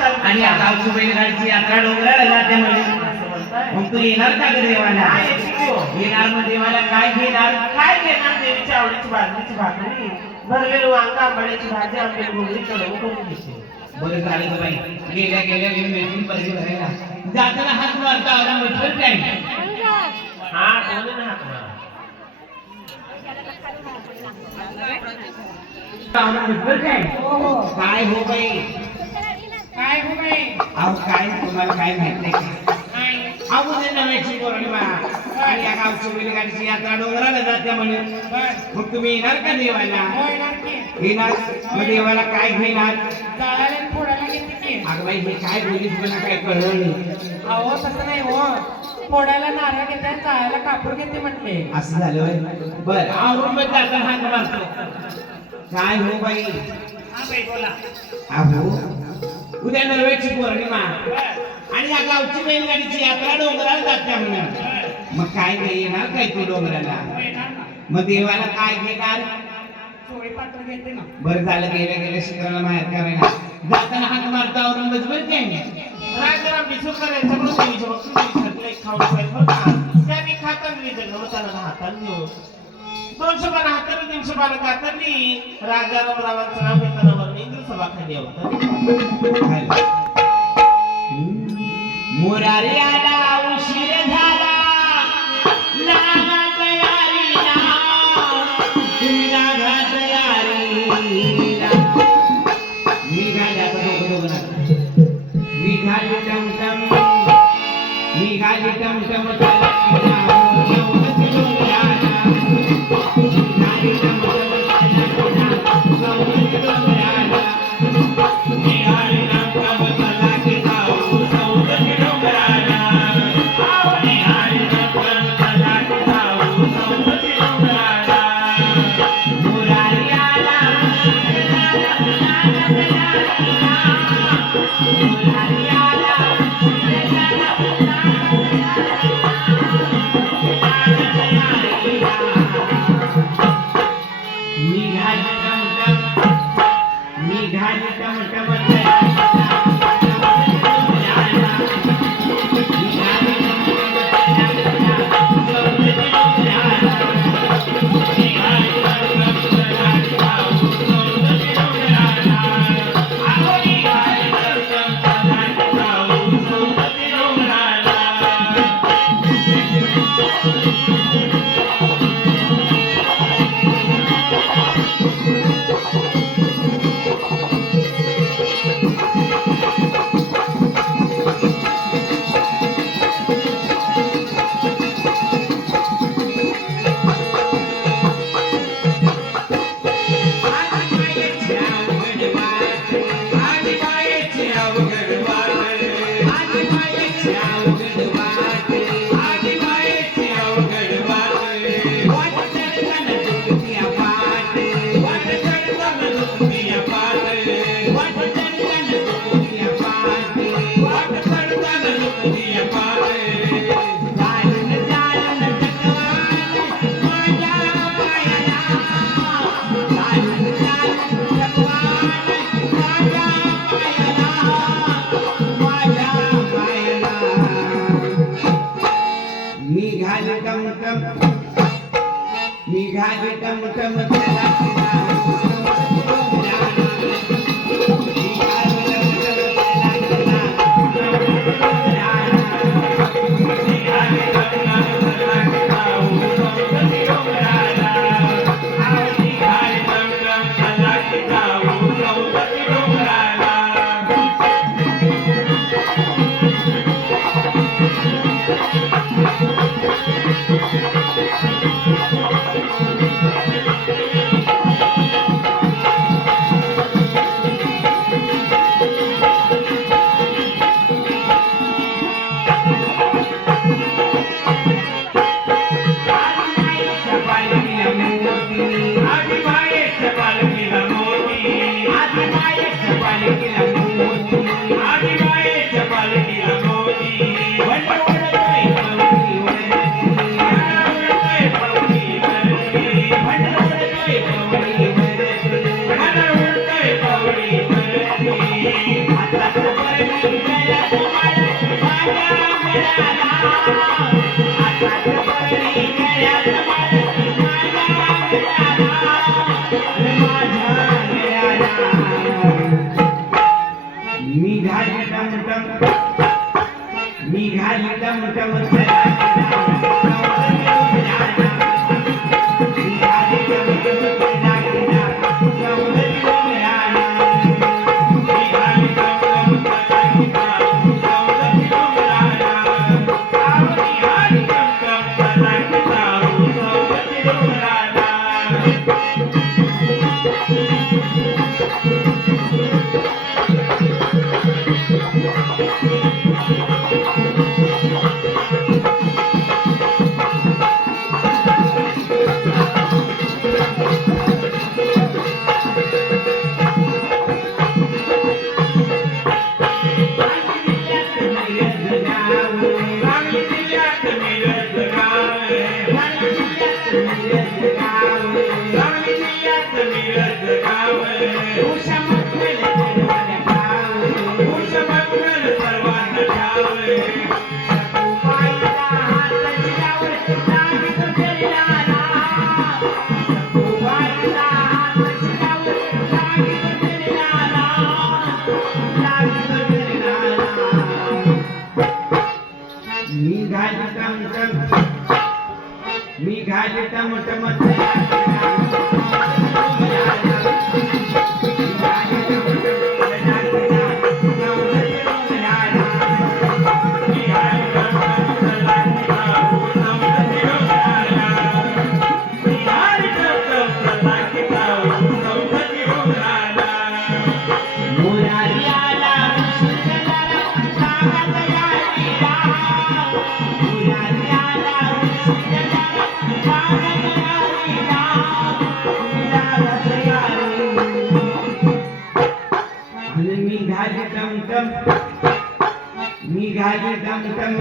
आणि आता गावची बैलगाडीची यात्रा डोंगराला जाते म्हणे. मग तू येणार का ग देवाला? येणार मग देवाला काय घेणार? काय घेणार? देवीच्या आवडीची बाजरीची भाकरी, भरलेलं वांगा, आंबाड्याची भाजी, आंबेल गोगरी कळवून करून घेते. बरं झालं बाई, गेल्या गेल्या मेटून पैसे भरायला जाताना हात मारता आला म्हटलं काय? हा बोलू ना हात मारा. काय हो बाई? काय हो बाई? अहो काय तुम्हाला काय माहित नाही का? अहो नव्याची पौर्णिमा आणि या गावची बैलगाडीची यात्रा डोंगराला जाते म्हणे. मग तुम्ही येणार का देवाला? येणार. मग देवाला काय घेणार? अगं बाई हे काय बोलीस मला काय कळलं नाही. अहो तसं नाही हो, फोडायला नारळ घेते, चाळायला कापूर घेते म्हटले. असं झालं होय. बरं आवरून मग जाताना हात मारतो. काय हो बाई? अहो उद्या नरवेची पौर्णिमा आणि या गावची बैलगाडीची यात्रा डोंगराला जाते म्हणून. मग काय नाही येणार काय तू डोंगराला? मग देवाला काय घेणार? चोळी पात्र घेते ना. बरं झालं गेल्या गेल्या शिखराला माहेर करायला जाताना हात मारता आवरून बसबर काय? राजाराम बिसू करायचं म्हणून देवीच्या भक्ती एक खाऊन पाहिजे बरं का. त्यांनी खाताना जगलं त्याला हाताने 200 पानं हाताने 300 पानं कातानी राजाराम रावांचं नाव घेताना वरून इंद्र सभा खाली होतं. मुरारी आला उशीर झाला नागा तयारीला नागा तयारीला निघाल्या निघाली टमटम निघाली टमटम निघाली टमटम आता मी घाली टमटम मी घाली टमटम मी घाली टमटम मी घाली टमटम